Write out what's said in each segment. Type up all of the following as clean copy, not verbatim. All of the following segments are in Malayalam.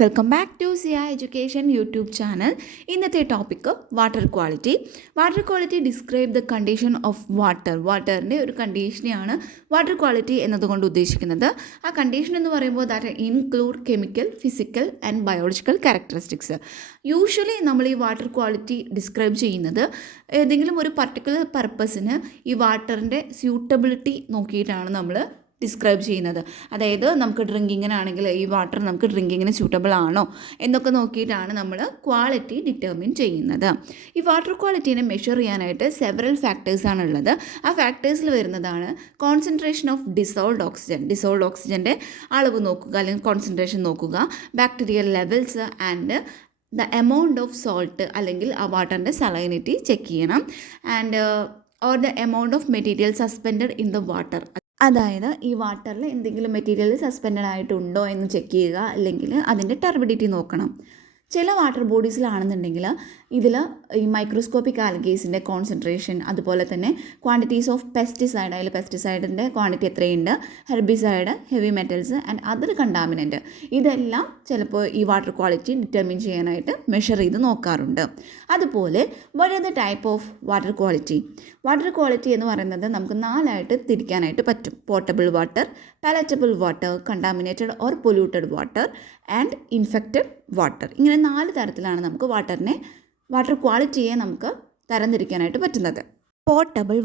Welcome back to Siya education YouTube channel. ഇന്നത്തെ topic water quality. Water quality describe the condition of വാട്ടറിൻ്റെ ഒരു കണ്ടീഷനെയാണ് വാട്ടർ ക്വാളിറ്റി എന്നതുകൊണ്ട് ഉദ്ദേശിക്കുന്നത്. ആ കണ്ടീഷൻ എന്ന് പറയുമ്പോൾ that include chemical, physical and biological characteristics. Usually നമ്മൾ ഈ വാട്ടർ ക്വാളിറ്റി ഡിസ്ക്രൈബ് ചെയ്യുന്നത് ഏതെങ്കിലും ഒരു പർട്ടിക്കുലർ പർപ്പസിന് ഈ വാട്ടറിൻ്റെ സ്യൂട്ടബിലിറ്റി നോക്കിയിട്ടാണ് നമ്മൾ ഡിസ്ക്രൈബ് ചെയ്യുന്നത്. അതായത് നമുക്ക് ഡ്രിങ്കിങ്ങിനാണെങ്കിൽ ഈ വാട്ടർ നമുക്ക് ഡ്രിങ്കിങ്ങിന് സ്യൂട്ടബിൾ ആണോ എന്നൊക്കെ നോക്കിയിട്ടാണ് നമ്മൾ ക്വാളിറ്റി ഡിറ്റർമിൻ ചെയ്യുന്നത്. ഈ വാട്ടർ ക്വാളിറ്റീനെ മെഷർ ചെയ്യാനായിട്ട് സെവറൽ ഫാക്ടേഴ്സാണ് ഉള്ളത്. ആ ഫാക്ടേഴ്സിൽ വരുന്നതാണ് കോൺസെൻട്രേഷൻ ഓഫ് ഡിസോൾഡ് ഓക്സിജൻ്റെ അളവ് നോക്കുക, അല്ലെങ്കിൽ കോൺസെൻട്രേഷൻ നോക്കുക, bacterial levels and the amount of salt, അല്ലെങ്കിൽ ആ വാട്ടറിൻ്റെ സലൈനിറ്റി ചെക്ക് ചെയ്യണം. And or the amount of material suspended in the water, അതായത് ഈ വാട്ടറിൽ എന്തെങ്കിലും മെറ്റീരിയൽ സസ്പെൻഡഡ് ആയിട്ടുണ്ടോ എന്ന് ചെക്ക് ചെയ്യുക, അല്ലെങ്കിൽ അതിൻ്റെ ടർബിഡിറ്റി നോക്കണം. ചില വാട്ടർ ബോഡീസിലാണെന്നുണ്ടെങ്കിൽ ഇതിൽ ഈ മൈക്രോസ്കോപ്പിക് ആൽഗേസിൻ്റെ കോൺസെൻട്രേഷൻ, അതുപോലെ തന്നെ ക്വാണ്ടിറ്റീസ് ഓഫ് പെസ്റ്റിസൈഡ്, അതിൽ പെസ്റ്റിസൈഡിൻ്റെ ക്വാണ്ടിറ്റി എത്രയുണ്ട്, herbicide, heavy metals and other contaminant, ഇതെല്ലാം ചിലപ്പോൾ ഈ വാട്ടർ ക്വാളിറ്റി ഡിറ്റർമിൻ ചെയ്യാനായിട്ട് മെഷർ ചെയ്ത് നോക്കാറുണ്ട്. അതുപോലെ what are the type of water quality? Water quality എന്ന് പറയുന്നത് നമുക്ക് 4ആയിട്ട് തിരിക്കാനായിട്ട് പറ്റും. Portable water, palatable water, contaminated or polluted water and infected water. ഇങ്ങനെ 4 തരത്തിലാണ് നമുക്ക് വാട്ടർ ക്വാളിറ്റിയെ നമുക്ക് തരംതിരിക്കാനായിട്ട് പറ്റുന്നത്. പോർട്ടബിൾ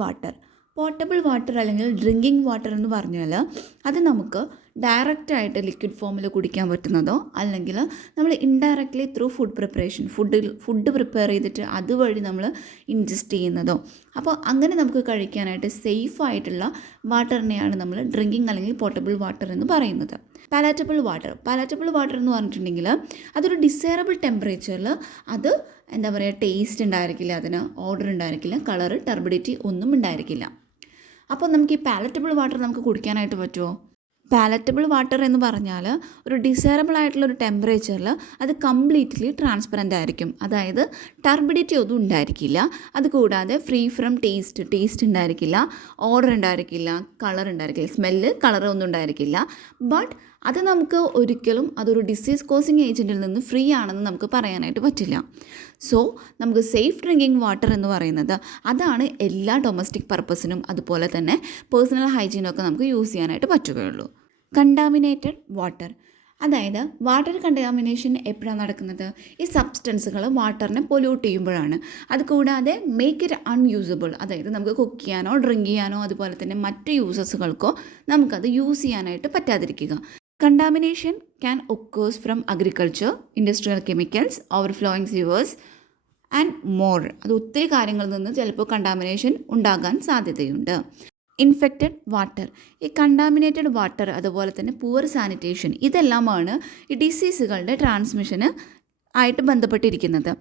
വാട്ടർ അല്ലെങ്കിൽ ഡ്രിങ്കിങ് വാട്ടർ എന്ന് പറഞ്ഞാൽ അത് നമുക്ക് ഡയറക്റ്റായിട്ട് ലിക്വിഡ് ഫോമിൽ കുടിക്കാൻ പറ്റുന്നതോ, അല്ലെങ്കിൽ നമ്മൾ indirectly through food preparation, food prepare ചെയ്തിട്ട് അതുവഴി നമ്മൾ ഇൻജസ്റ്റ് ചെയ്യുന്നതോ, അപ്പോൾ അങ്ങനെ നമുക്ക് കഴിക്കാനായിട്ട് സേഫായിട്ടുള്ള വാട്ടറിനെയാണ് നമ്മൾ ഡ്രിങ്കിങ് അല്ലെങ്കിൽ പോർട്ടബിൾ വാട്ടർ എന്ന് പറയുന്നത്. പാലറ്റബിൾ വാട്ടർ എന്ന് പറഞ്ഞിട്ടുണ്ടെങ്കിൽ അതൊരു ഡിസൈറബിൾ ടെമ്പറേച്ചറിൽ അത് എന്താ പറയുക, ടേസ്റ്റ് ഉണ്ടായിരിക്കില്ല, അതിന് ഓർഡർ ഉണ്ടായിരിക്കില്ല, കളറ്, ടർബിഡിറ്റി ഒന്നും ഉണ്ടായിരിക്കില്ല. അപ്പോൾ നമുക്ക് ഈ പാലറ്റബിൾ വാട്ടർ നമുക്ക് കുടിക്കാനായിട്ട് പറ്റുമോ? പാലറ്റബിൾ വാട്ടർ എന്ന് പറഞ്ഞാൽ ഒരു ഡിസൈറബിൾ ആയിട്ടുള്ള ഒരു ടെമ്പറേച്ചറിൽ അത് കംപ്ലീറ്റ്ലി ട്രാൻസ്പെറൻ്റ് ആയിരിക്കും. അതായത് ടർബിഡിറ്റി ഒന്നും ഉണ്ടായിരിക്കില്ല. അതുകൂടാതെ ഫ്രീ ഫ്രം ടേസ്റ്റ് ഉണ്ടായിരിക്കില്ല, ഓർഡർ ഉണ്ടായിരിക്കില്ല, കളർ ഉണ്ടായിരിക്കില്ല, സ്മെല്ല്, കളർ ഒന്നും ഉണ്ടായിരിക്കില്ല. ബട്ട് അത് നമുക്ക് ഒരിക്കലും അതൊരു ഡിസീസ് കോസിങ് ഏജൻറ്റിൽ നിന്ന് ഫ്രീ ആണെന്ന് നമുക്ക് പറയാനായിട്ട് പറ്റില്ല. സോ നമുക്ക് സേഫ് ഡ്രിങ്കിങ് വാട്ടർ എന്ന് പറയുന്നത് അതാണ് എല്ലാ ഡൊമസ്റ്റിക് പർപ്പസിനും അതുപോലെ തന്നെ പേഴ്സണൽ ഹൈജീനൊക്കെ നമുക്ക് യൂസ് ചെയ്യാനായിട്ട് പറ്റുകയുള്ളൂ. കണ്ടാമിനേറ്റഡ് വാട്ടർ, അതായത് വാട്ടർ കണ്ടാമിനേഷൻ എപ്പോഴാണ് നടക്കുന്നത്? ഈ സബ്സ്റ്റൻസുകൾ വാട്ടറിനെ പൊല്യൂട്ട് ചെയ്യുമ്പോഴാണ്. അതുകൂടാതെ മേക്ക് ഇറ്റ് അൺയൂസബിൾ, അതായത് നമുക്ക് കുക്ക് ചെയ്യാനോ ഡ്രിങ്ക് ചെയ്യാനോ അതുപോലെ തന്നെ മറ്റ് യൂസസുകൾക്കോ നമുക്കത് യൂസ് ചെയ്യാനായിട്ട് പറ്റാതിരിക്കുക. Contamination can occur from agriculture, industrial chemicals, overflowing sewers and more. അത് ഒത്തിരി കാര്യങ്ങളിൽ നിന്ന് ചിലപ്പോൾ കണ്ടാമിനേഷൻ ഉണ്ടാകാൻ സാധ്യതയുണ്ട്. ഇൻഫെക്റ്റഡ് വാട്ടർ, ഈ കണ്ടാമിനേറ്റഡ് വാട്ടർ അതുപോലെ തന്നെ പുവർ സാനിറ്റേഷൻ, ഇതെല്ലാമാണ് ഈ ഡിസീസുകളുടെ ട്രാൻസ്മിഷന് ആയിട്ട് ബന്ധപ്പെട്ടിരിക്കുന്നത്.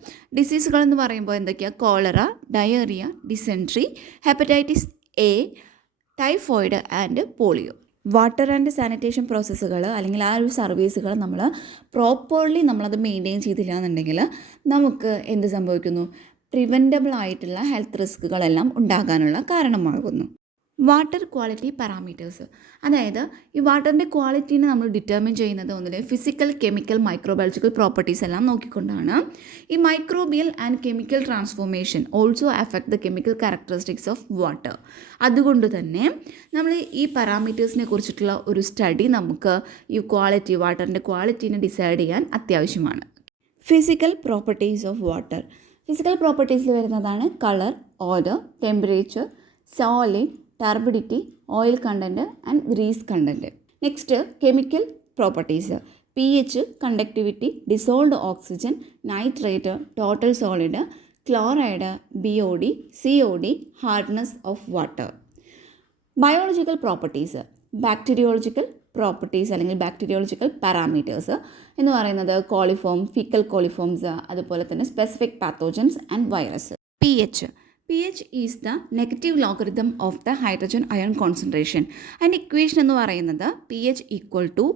ഡിസീസുകൾ എന്ന് പറയുമ്പോൾ എന്തൊക്കെയാണ്? Cholera, diarrhoea, dysentery, hepatitis A, typhoid and polio. Water and sanitation പ്രോസസ്സുകൾ അല്ലെങ്കിൽ ആ ഒരു സർവീസുകൾ നമ്മൾ പ്രോപ്പർലി നമ്മളത് മെയിൻറ്റെയിൻ ചെയ്തില്ല എന്നുണ്ടെങ്കിൽ നമുക്ക് എന്ത് സംഭവിക്കുന്നു? പ്രിവെൻറ്റബിൾ ആയിട്ടുള്ള ഹെൽത്ത് റിസ്കുകളെല്ലാം ഉണ്ടാകാനുള്ള കാരണമാകുന്നു. വാട്ടർ ക്വാളിറ്റി പാരാമീറ്റേഴ്സ്, അതായത് ഈ വാട്ടറിൻ്റെ ക്വാളിറ്റീനെ നമ്മൾ ഡിറ്റർമിൻ ചെയ്യുന്നത് ഒന്നിലെ ഫിസിക്കൽ, കെമിക്കൽ, മൈക്രോബയോളജിക്കൽ പ്രോപ്പർട്ടീസ് എല്ലാം നോക്കിക്കൊണ്ടാണ്. ഈ microbial and chemical transformation also affect the chemical characteristics of water. അതുകൊണ്ട് തന്നെ നമ്മൾ ഈ പാരാമീറ്റേഴ്സിനെ കുറിച്ചിട്ടുള്ള ഒരു സ്റ്റഡി നമുക്ക് ഈ വാട്ടറിൻ്റെ ക്വാളിറ്റീനെ ഡിസൈഡ് ചെയ്യാൻ അത്യാവശ്യമാണ്. Physical properties of water, physical പ്രോപ്പർട്ടീസിൽ വരുന്നതാണ് colour, odour, temperature, solid, turbidity, oil content and grease content. Next chemical properties, pH, conductivity, dissolved oxygen, nitrate, total solid, chloride, BOD, COD, hardness of water. Biological properties, bacteriological properties അല്ലെങ്കിൽ ബാക്ടീരിയോളജിക്കൽ പാരാമീറ്റേഴ്സ് എന്ന് പറയുന്നത് കോളിഫോം, ഫീക്കൽ കോളിഫോംസ്, അതുപോലെ തന്നെ specific pathogens and virus. pH is the negative logarithm of the hydrogen ion concentration. അതിൻ്റെ ഇക്വേഷൻ എന്ന് പറയുന്നത് pH equal to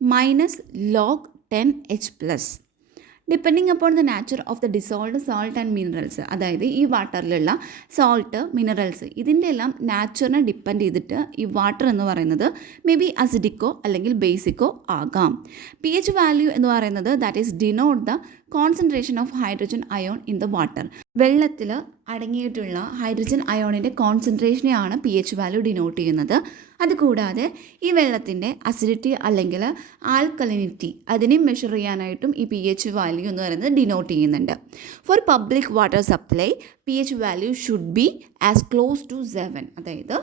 -log 10H+. Depending upon the nature of the dissolved salt and minerals. അതായത് ഈ വാട്ടറിലുള്ള സോൾട്ട്, മിനറൽസ് ഇതിൻ്റെ എല്ലാം നാച്ചറിനെ ഡിപ്പെൻഡ് ചെയ്തിട്ട് ഈ വാട്ടർ എന്ന് പറയുന്നത് മേ ബി അസിഡിക്കോ അല്ലെങ്കിൽ ബേസിക്കോ ആകാം. പി എച്ച് വാല്യൂ എന്ന് പറയുന്നത് that is denote the concentration of hydrogen ion in the water. വെള്ളത്തിൽ അടങ്ങിയിട്ടുള്ള ഹൈഡ്രജൻ അയോണിൻ്റെ കോൺസെൻട്രേഷനെയാണ് പി എച്ച് വാല്യൂ ഡിനോട്ട് ചെയ്യുന്നത്. അതുകൂടാതെ ഈ വെള്ളത്തിൻ്റെ അസിഡിറ്റി അല്ലെങ്കിൽ ആൽക്കലിനിറ്റി അതിനെ മെഷർ ചെയ്യാനായിട്ടും ഈ പി എച്ച് വാല്യൂ എന്ന് പറയുന്നത് ഡിനോട്ട് ചെയ്യുന്നുണ്ട്. For public water supply P H value should be as close to 7. അതായത്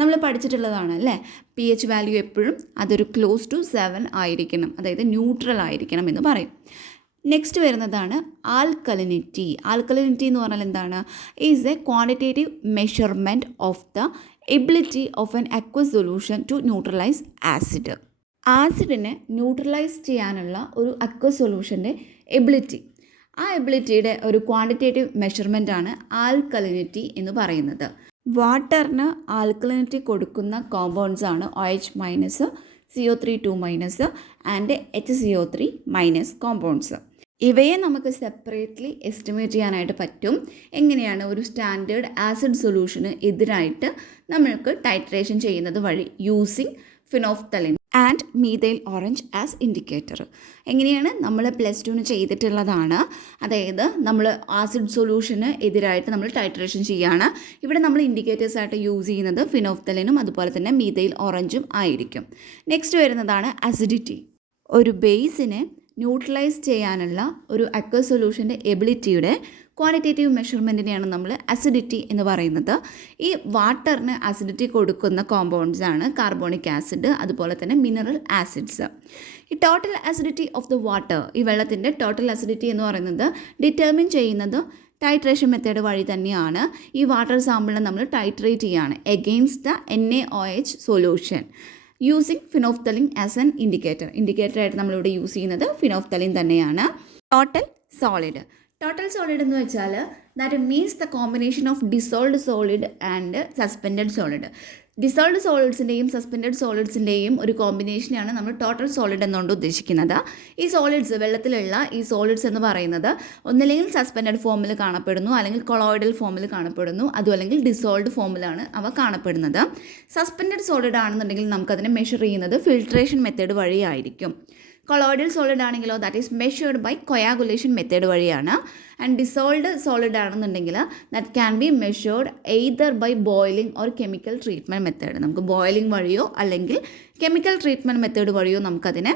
നമ്മൾ പഠിച്ചിട്ടുള്ളതാണ് അല്ലേ, പി എച്ച് വാല്യൂ എപ്പോഴും അതൊരു ക്ലോസ് ടു 7 ആയിരിക്കണം, അതായത് ന്യൂട്രൽ ആയിരിക്കണം എന്ന് പറയും. നെക്സ്റ്റ് വരുന്നതാണ് ആൽക്കലിനിറ്റി. ആൽക്കലിനിറ്റി എന്ന് പറഞ്ഞാൽ എന്താണ്? Is a quantitative measurement of the ability of an aqueous solution to neutralise acid. ആസിഡിനെ ന്യൂട്രലൈസ് ചെയ്യാനുള്ള ഒരു അക്വസ് സൊല്യൂഷൻ്റെ എബിലിറ്റി, ആ എബിലിറ്റിയുടെ ഒരു ക്വാണ്ടിറ്റേറ്റീവ് മെഷർമെൻ്റ് ആണ് ആൽക്കലിനിറ്റി എന്ന് പറയുന്നത്. വാട്ടറിന് ആൽക്കലിനിറ്റി കൊടുക്കുന്ന കോമ്പൗണ്ട്സ് ആണ് OH- CO3 2- and HCO3- compounds. ഇവയെ നമുക്ക് സെപ്പറേറ്റ്ലി എസ്റ്റിമേറ്റ് ചെയ്യാനായിട്ട് പറ്റും. എങ്ങനെയാണ്? ഒരു സ്റ്റാൻഡേർഡ് ആസിഡ് സൊല്യൂഷന് എതിരായിട്ട് നമ്മൾക്ക് ടൈട്രേഷൻ ചെയ്യുന്നത് വഴി using phenolphthalein and methyl orange as indicator. എങ്ങനെയാണ്? നമ്മൾ +2 ചെയ്തിട്ടുള്ളതാണ്. അതായത് നമ്മൾ ആസിഡ് സൊല്യൂഷന് എതിരായിട്ട് നമ്മൾ ടൈട്രേഷൻ ചെയ്യുകയാണ്. ഇവിടെ നമ്മൾ ഇൻഡിക്കേറ്റേഴ്സായിട്ട് യൂസ് ചെയ്യുന്നത് ഫിനോഫ്തലിനും അതുപോലെ തന്നെ മീഥൈൽ ഓറഞ്ചും ആയിരിക്കും. നെക്സ്റ്റ് വരുന്നതാണ് അസിഡിറ്റി. ഒരു ബേസിനെ ന്യൂട്രലൈസ് ചെയ്യാനുള്ള ഒരു അക്വസ് സൊല്യൂഷൻ്റെ എബിലിറ്റിയുടെ ക്വാണ്ടിറ്റേറ്റീവ് മെഷർമെൻറ്റിനെയാണ് നമ്മൾ അസിഡിറ്റി എന്ന് പറയുന്നത്. ഈ വാട്ടറിന് അസിഡിറ്റി കൊടുക്കുന്ന കോമ്പൗണ്ട്സ് ആണ് കാർബോണിക് ആസിഡ് അതുപോലെ തന്നെ മിനറൽ ആസിഡ്സ്. ഈ total acidity of the water, ഈ വെള്ളത്തിൻ്റെ ടോട്ടൽ അസിഡിറ്റി എന്ന് പറയുന്നത് ഡിറ്റർമിൻ ചെയ്യുന്നത് ടൈട്രേഷൻ മെത്തേഡ് വഴി തന്നെയാണ്. ഈ വാട്ടർ സാമ്പിളിനെ നമ്മൾ ടൈട്രേറ്റ് ചെയ്യുകയാണ് against the NaOH solution using phenolphthalein as an ഇൻഡിക്കേറ്ററായിട്ട് നമ്മളിവിടെ യൂസ് ചെയ്യുന്നത് ഫിനോഫ്തലിൻ തന്നെയാണ്. ടോട്ടൽ സോളിഡ് എന്ന് വെച്ചാൽ that means the combination of dissolved solid and suspended solid. Dissolved സോളിഡ്സിൻ്റെയും സസ്പെൻഡഡ് സോളിഡ്സിൻ്റെയും ഒരു കോമ്പിനേഷനാണ് നമ്മൾ ടോട്ടൽ സോളിഡ് എന്നുകൊണ്ട് ഉദ്ദേശിക്കുന്നത്. ഈ സോളിഡ്സ്, വെള്ളത്തിലുള്ള ഈ സോളിഡ്സ് എന്ന് പറയുന്നത് ഒന്നില്ലെങ്കിൽ സസ്പെൻഡഡ് ഫോമിൽ കാണപ്പെടുന്നു, അല്ലെങ്കിൽ കൊളോയിഡൽ ഫോമിൽ കാണപ്പെടുന്നു, അതും അല്ലെങ്കിൽ ഡിസോൾഡ് ഫോമിലാണ് അവ കാണപ്പെടുന്നത്. സസ്പെൻഡഡ് സോളിഡ് ആണെന്നുണ്ടെങ്കിൽ നമുക്കതിനെ മെഷർ ചെയ്യുന്നത് ഫിൽട്രേഷൻ മെത്തേഡ് വഴിയായിരിക്കും. കൊളോയിഡൽ സോളിഡ് ആണെങ്കിലോ that is measured by coagulation method വഴിയാണ്. ആൻഡ് ഡിസോൾഡ് സോളിഡ് ആണെന്നുണ്ടെങ്കിൽ that can be measured either by boiling or chemical treatment method. നമുക്ക് ബോയിലിംഗ് വഴിയോ അല്ലെങ്കിൽ കെമിക്കൽ ട്രീറ്റ്മെൻറ്റ് മെത്തേഡ് വഴിയോ നമുക്കതിനെ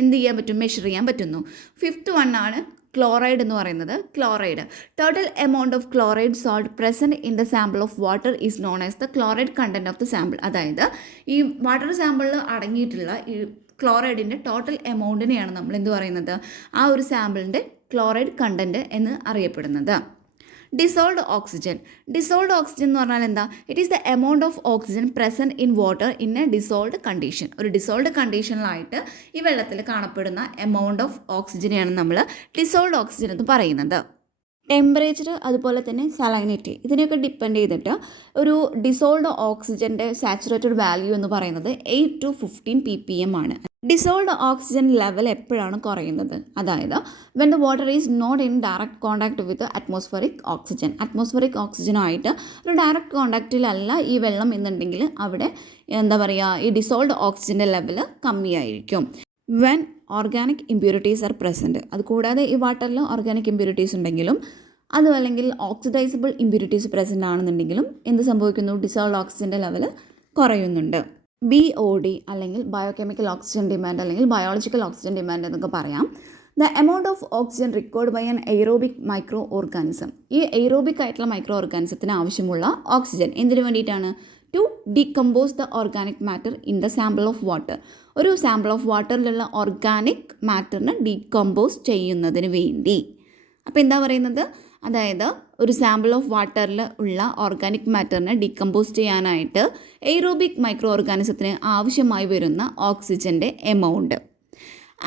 എന്ത് ചെയ്യാൻ പറ്റും? മെഷർ ചെയ്യാൻ പറ്റുന്നു. 5th വൺ ആണ് ക്ലോറൈഡ് എന്ന് പറയുന്നത്. Chloride, total amount of chloride salt present in the sample of water is known as the chloride content of the sample. അതായത് ഈ വാട്ടർ സാമ്പിളിൽ അടങ്ങിയിട്ടുള്ള ഈ ക്ലോറൈഡിൻ്റെ ടോട്ടൽ എമൗണ്ടിനെയാണ് നമ്മൾ എന്ത് പറയുന്നത്? ആ ഒരു സാമ്പിളിൻ്റെ ക്ലോറൈഡ് കണ്ടൻറ്റ് എന്ന് അറിയപ്പെടുന്നത്. ഡിസോൾഡ് ഓക്സിജൻ എന്ന് പറഞ്ഞാൽ എന്താ? It is the amount of oxygen present in water in A dissolved condition. ഒരു ഡിസോൾഡ് കണ്ടീഷനിലായിട്ട് ഈ വെള്ളത്തിൽ കാണപ്പെടുന്ന എമൗണ്ട് ഓഫ് ഓക്സിജനെയാണ് നമ്മൾ ഡിസോൾഡ് ഓക്സിജൻ എന്ന് പറയുന്നത്. ടെമ്പറേച്ചർ അതുപോലെ തന്നെ സലൈനിറ്റി ഇതിനെയൊക്കെ ഡിപ്പെൻഡ് ചെയ്തിട്ട് ഒരു ഡിസോൾഡ് ഓക്സിജൻ്റെ സാച്ചുറേറ്റഡ് വാല്യൂ എന്ന് പറയുന്നത് 8 to 15 ppm ആണ്. ഡിസോൾഡ് ഓക്സിജൻ ലെവൽ എപ്പോഴാണ് കുറയുന്നത്? അതായത് when the water is not in direct contact with atmospheric ഓക്സിജനായിട്ട് ഒരു ഡയറക്റ്റ് കോൺടാക്റ്റിലല്ല ഈ വെള്ളം എന്നുണ്ടെങ്കിൽ അവിടെ എന്താ പറയുക, ഈ ഡിസോൾഡ് ഓക്സിജൻ്റെ ലെവൽ കമ്മിയായിരിക്കും. When organic impurities are present, അതുകൂടാതെ ഈ വാട്ടറിൽ ഓർഗാനിക് ഇമ്പ്യൂരിറ്റീസ് ഉണ്ടെങ്കിലും അതും അല്ലെങ്കിൽ ഓക്സിഡൈസബിൾ ഇമ്പ്യൂരിറ്റീസ് പ്രസൻ്റ് ആണെന്നുണ്ടെങ്കിലും എന്ത് സംഭവിക്കുന്നു? ഡിസോൾഡ് ഓക്സിജൻ്റെ ലെവൽ കുറയുന്നുണ്ട്. BOD അല്ലെങ്കിൽ ബയോകെമിക്കൽ ഓക്സിജൻ ഡിമാൻഡ് അല്ലെങ്കിൽ ബയോളജിക്കൽ ഓക്സിജൻ ഡിമാൻഡ് എന്നൊക്കെ പറയാം. The amount of oxygen required by an aerobic micro organism. ഈ എയ്റോബിക് ആയിട്ടുള്ള മൈക്രോ ഓർഗാനിസത്തിന് ആവശ്യമുള്ള ഓക്സിജൻ എന്തിനു വേണ്ടിയിട്ടാണ്? To decompose the organic matter in the sample of water. ഒരു സാമ്പിൾ ഓഫ് വാട്ടറിലുള്ള ഓർഗാനിക് മാറ്ററിനെ ഡീകമ്പോസ് ചെയ്യുന്നതിന് വേണ്ടി. അപ്പോൾ എന്താ പറയുന്നത്? അതായത് ഒരു സാമ്പിൾ ഓഫ് വാട്ടറിൽ ഉള്ള ഓർഗാനിക് മാറ്ററിനെ ഡീകമ്പോസ് ചെയ്യാനായിട്ട് എയ്റോബിക് മൈക്രോ ഓർഗാനിസത്തിന് ആവശ്യമായി വരുന്ന ഓക്സിജൻ്റെ amount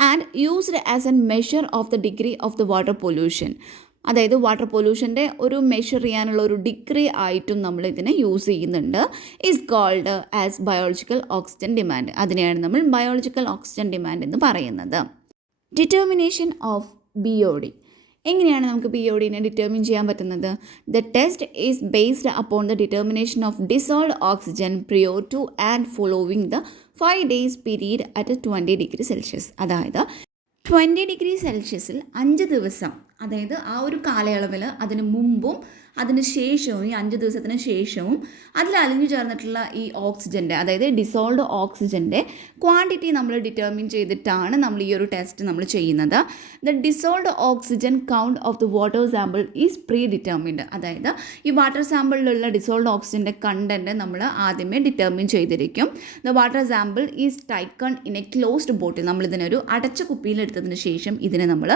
and used as an measure of the degree of the water pollution. അതായത് വാട്ടർ പൊല്യൂഷൻ്റെ ഒരു മെഷർ ചെയ്യാനുള്ള ഒരു ഡിഗ്രി ആയിട്ടും നമ്മൾ ഇതിനെ യൂസ് ചെയ്യുന്നുണ്ട്. Is called as biological oxygen demand. അതിനെയാണ് നമ്മൾ ബയോളജിക്കൽ ഓക്സിജൻ ഡിമാൻഡ് എന്ന് പറയുന്നത്. Determination of BOD. എങ്ങനെയാണ് നമുക്ക് BODനെ ഡിറ്റർമിൻ ചെയ്യാൻ പറ്റുന്നത്? The test is based upon the determination of dissolved oxygen prior to and following the 5 days period at 20 degree Celsius. അതായത് 20 degree Celsiusൽ 5 ദിവസം, അതായത് ആ ഒരു കാലയളവിൽ അതിന് മുമ്പും അതിന് ശേഷവും ഈ 5 ദിവസത്തിന് ശേഷവും അതിൽ അലിഞ്ഞു ചേർന്നിട്ടുള്ള ഈ ഓക്സിജൻ്റെ, അതായത് ഡിസോൾവ്ഡ് ഓക്സിജൻ്റെ ക്വാണ്ടിറ്റി നമ്മൾ ഡിറ്റർമിൻ ചെയ്തിട്ടാണ് നമ്മൾ ഈ ഒരു ടെസ്റ്റ് നമ്മൾ ചെയ്യുന്നത്. The dissolved oxygen count of the water sample is predetermined. അതായത് ഈ വാട്ടർ സാമ്പിളിലുള്ള ഡിസോൾവ്ഡ് ഓക്സിജൻ്റെ കണ്ടൻറ്റ് നമ്മൾ ആദ്യമേ ഡിറ്റർമിൻ ചെയ്തിരിക്കും. The water sample is taken in a closed bottle. നമ്മളിതിനൊരു അടച്ച കുപ്പിയിലെടുത്തതിന് ശേഷം ഇതിനെ നമ്മൾ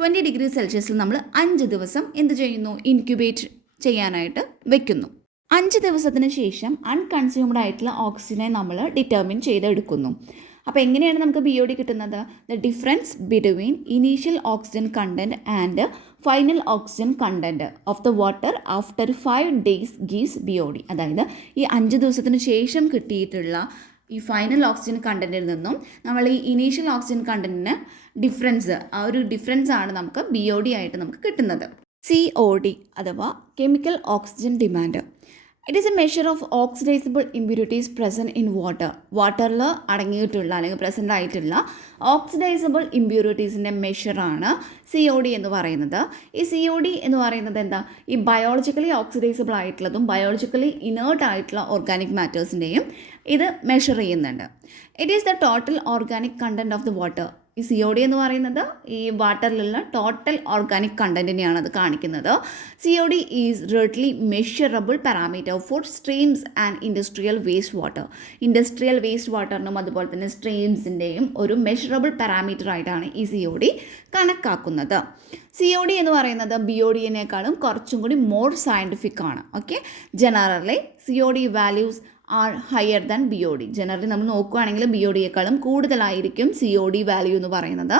20 degree Celsiusൽ നമ്മൾ 5 ദിവസം എന്ത് ചെയ്യുന്നു? ഇൻക്യുബേറ്റ് ചെയ്യാനായിട്ട് വെക്കുന്നു. 5 ദിവസത്തിന് ശേഷം അൺകൺസ്യൂംഡ് ആയിട്ടുള്ള ഓക്സിജനെ നമ്മൾ ഡിറ്റർമിൻ ചെയ്തെടുക്കുന്നു. അപ്പോൾ എങ്ങനെയാണ് നമുക്ക് BOD കിട്ടുന്നത്? The difference between initial oxygen content and final oxygen content of the water after 5 days gives BOD. അതായത് ഈ 5 ദിവസത്തിന് ശേഷം കിട്ടിയിട്ടുള്ള ഈ ഫൈനൽ ഓക്സിജൻ കണ്ടൻറ്റിൽ നിന്നും നമ്മൾ ഈ ഇനീഷ്യൽ ഓക്സിജൻ കണ്ടൻറ്റിന് ഡിഫറൻസ്, ആ ഒരു ഡിഫറൻസ് ആണ് നമുക്ക് BOD ആയിട്ട് നമുക്ക് കിട്ടുന്നത്. COD അഥവാ chemical oxygen demand. It is A measure of oxidisable impurities present in water. വാട്ടറിൽ അടങ്ങിയിട്ടുള്ള അല്ലെങ്കിൽ പ്രസൻ്റ് ആയിട്ടുള്ള ഓക്സിഡൈസബിൾ ഇമ്പ്യൂരിറ്റീസിൻ്റെ മെഷറാണ് COD എന്ന് പറയുന്നത്. ഈ COD എന്ന് പറയുന്നത് എന്താ? ഈ ബയോളജിക്കലി ഓക്സിഡൈസബിൾ ആയിട്ടുള്ളതും ബയോളജിക്കലി ഇനേർട്ട് ആയിട്ടുള്ള ഓർഗാനിക് മാറ്റേഴ്സിൻ്റെയും ഇത് മെഷർ ചെയ്യുന്നുണ്ട്. It is the total organic content of the water. ഈ COD എന്ന് പറയുന്നത് ഈ വാട്ടറിലുള്ള ടോട്ടൽ ഓർഗാനിക് കണ്ടൻറ്റിനെയാണ് അത് കാണിക്കുന്നത്. COD is readily measurable parameter for streams and industrial waste water. Industrial waste വാട്ടറിനും അതുപോലെ തന്നെ സ്ട്രീംസിൻ്റെയും ഒരു മെഷറബിൾ പാരാമീറ്റർ ആയിട്ടാണ് ഈ COD കണക്കാക്കുന്നത്. COD എന്ന് പറയുന്നത് BODനേക്കാളും കുറച്ചും കൂടി മോർ സയൻറ്റിഫിക് ആണ്. Okay, generally COD values are higher than BOD. Generally നമ്മൾ നോക്കുകയാണെങ്കിൽ BODയേക്കാളും കൂടുതലായിരിക്കും COD വാല്യൂ എന്ന് പറയുന്നത്.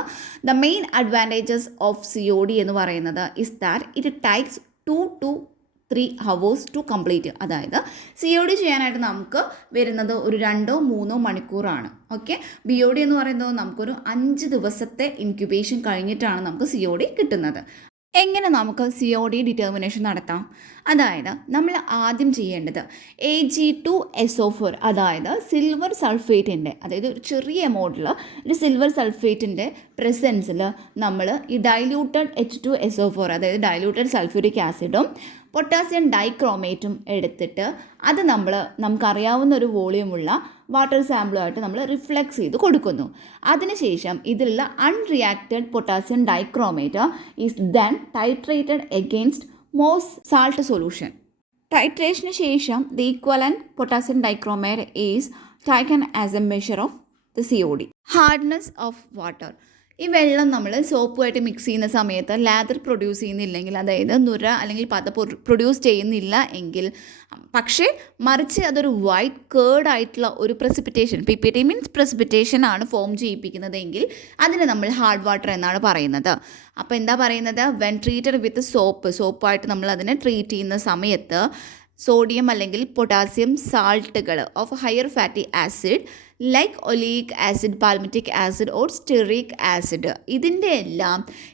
The main advantages of COD എന്ന് പറയുന്നത് is that it takes 2 to 3 hours to complete. അതായത് COD ചെയ്യാനായിട്ട് നമുക്ക് വരുന്നത് ഒരു 2-3 മണിക്കൂറാണ്. ഓക്കെ, BOD എന്ന് പറയുന്നത് നമുക്കൊരു 5 ദിവസത്തെ ഇൻക്യുബേഷൻ കഴിഞ്ഞിട്ടാണ് നമുക്ക് COD കിട്ടുന്നത്. എങ്ങനെ നമുക്ക് COD ഡിറ്റർമിനേഷൻ നടത്താം? അതായത് നമ്മൾ ആദ്യം ചെയ്യേണ്ടത് Ag2SO4, അതായത് സിൽവർ സൾഫേറ്റിൻ്റെ, അതായത് ഒരു ചെറിയ എമൗണ്ടിൽ ഒരു സിൽവർ സൾഫേറ്റിൻ്റെ പ്രസൻസിൽ നമ്മൾ ഈ ഡൈല്യൂട്ടഡ് H2SO4, അതായത് ഡൈല്യൂട്ടഡ് സൾഫ്യൂരിക് ആസിഡും പൊട്ടാസ്യം ഡൈക്രോമേറ്റും എടുത്തിട്ട് അത് നമുക്കറിയാവുന്ന ഒരു വോളിയമുള്ള വാട്ടർ സാമ്പിളുമായിട്ട് നമ്മൾ റിഫ്ലെക്സ് ചെയ്ത് കൊടുക്കുന്നു. അതിനുശേഷം ഇതിലുള്ള unreacted potassium dichromate is then titrated against മോസ്റ്റ് സാൾട്ട് സൊല്യൂഷൻ. ടൈട്രേഷന് ശേഷം the equivalent potassium dichromate is taken as a measure of the COD. Hardness of water. ഈ വെള്ളം നമ്മൾ സോപ്പുമായിട്ട് മിക്സ് ചെയ്യുന്ന സമയത്ത് ലാദർ പ്രൊഡ്യൂസ് ചെയ്യുന്നില്ലെങ്കിൽ, അതായത് നുര അല്ലെങ്കിൽ പത പ്രൊഡ്യൂസ് ചെയ്യുന്നില്ല എങ്കിൽ, പക്ഷേ മറിച്ച് അതൊരു വൈറ്റ് കേർഡായിട്ടുള്ള ഒരു പ്രസിപ്പിറ്റേഷൻ, PPT മീൻസ് പ്രസിപ്പിറ്റേഷൻ ആണ് ഫോം ചെയ്യിപ്പിക്കുന്നതെങ്കിൽ അതിനെ നമ്മൾ ഹാർഡ് വാട്ടർ എന്നാണ് പറയുന്നത്. അപ്പോൾ എന്താ പറയുന്നത്? വെൻ ട്രീറ്റഡ് വിത്ത് സോപ്പായിട്ട് നമ്മൾ അതിനെ ട്രീറ്റ് ചെയ്യുന്ന സമയത്ത് സോഡിയം അല്ലെങ്കിൽ പൊട്ടാസ്യം സാൾട്ടുകൾ of higher fatty acid like oleic acid, palmitic acid or stearic acid,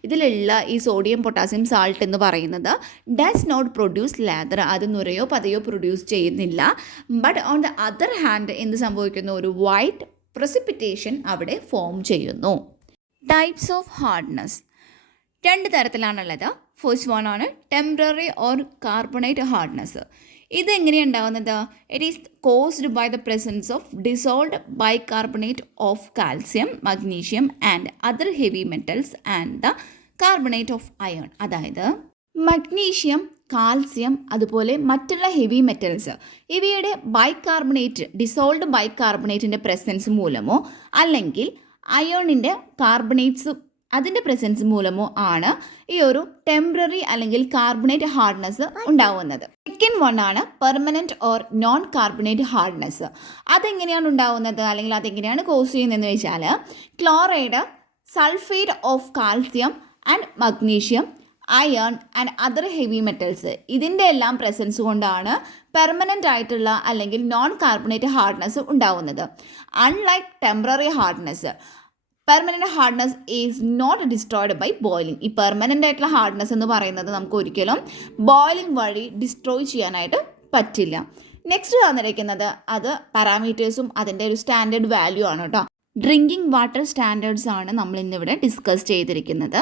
ഇതിലുള്ള ഈ സോഡിയം പൊട്ടാസ്യം സാൾട്ട് എന്ന് പറയുന്നത് ഡസ് നോട്ട് പ്രൊഡ്യൂസ് ലാദർ. അത് നുരയോ പതയോ പ്രൊഡ്യൂസ് ചെയ്യുന്നില്ല. But on the other hand എന്ത് സംഭവിക്കുന്നു? ഒരു വൈറ്റ് പ്രസിപ്പിറ്റേഷൻ അവിടെ ഫോം ചെയ്യുന്നു. ടൈപ്സ് ഓഫ് ഹാർഡ്നെസ് 2 തരത്തിലാണുള്ളത്. ഫസ്റ്റ് വൺ ആണ് ടെമ്പററി ഓർ കാർബണേറ്റ് ഹാർഡ്നെസ്. ഇതെങ്ങനെയാണ് ഉണ്ടാകുന്നത്? It is caused by the presence of dissolved bicarbonate of calcium, magnesium and other heavy metals and the carbonate of iron. അതായത് മഗ്നീഷ്യം, കാൽസ്യം അതുപോലെ മറ്റുള്ള ഹെവി മെറ്റൽസ് ഇവയുടെ ബൈകാർബണേറ്റ്, ഡിസോൾവ്ഡ് ബൈകാർബണേറ്റിൻ്റെ പ്രസൻസ് മൂലമോ അല്ലെങ്കിൽ അയോണിൻ്റെ കാർബണേറ്റ്സ് അതിൻ്റെ പ്രസൻസ് മൂലമോ ആണ് ഈ ഒരു ടെമ്പററി അല്ലെങ്കിൽ കാർബണേറ്റ് ഹാർഡ്നെസ് ഉണ്ടാവുന്നത്. സെക്കൻഡ് വൺ ആണ് permanent or non carbonate hardness. അതെങ്ങനെയാണ് ഉണ്ടാവുന്നത് അല്ലെങ്കിൽ അതെങ്ങനെയാണ് കോസ് ചെയ്യുന്നതെന്ന് വെച്ചാൽ chloride, sulphate of calcium and magnesium, iron and other heavy metals ഇതിൻ്റെ എല്ലാം പ്രസൻസ് കൊണ്ടാണ് പെർമനൻ്റ് ആയിട്ടുള്ള അല്ലെങ്കിൽ നോൺ കാർബണേറ്റ് ഹാർഡ്നെസ് ഉണ്ടാവുന്നത്. Unlike temporary hardness, permanent hardness is not destroyed by boiling. ഈ പെർമനൻ്റ് ആയിട്ടുള്ള ഹാർഡ്നെസ് എന്ന് പറയുന്നത് നമുക്ക് ഒരിക്കലും ബോയിലിംഗ് വഴി ഡിസ്ട്രോയ് ചെയ്യാനായിട്ട് പറ്റില്ല. നെക്സ്റ്റ് തന്നിരിക്കുന്നത് അത് പാരാമീറ്റേഴ്സും അതിൻ്റെ ഒരു സ്റ്റാൻഡേർഡ് വാല്യൂ ആണ് കേട്ടോ. ഡ്രിങ്കിങ് വാട്ടർ സ്റ്റാൻഡേർഡ്സ് ആണ് നമ്മൾ ഇന്നിവിടെ ഡിസ്കസ് ചെയ്തിരിക്കുന്നത്.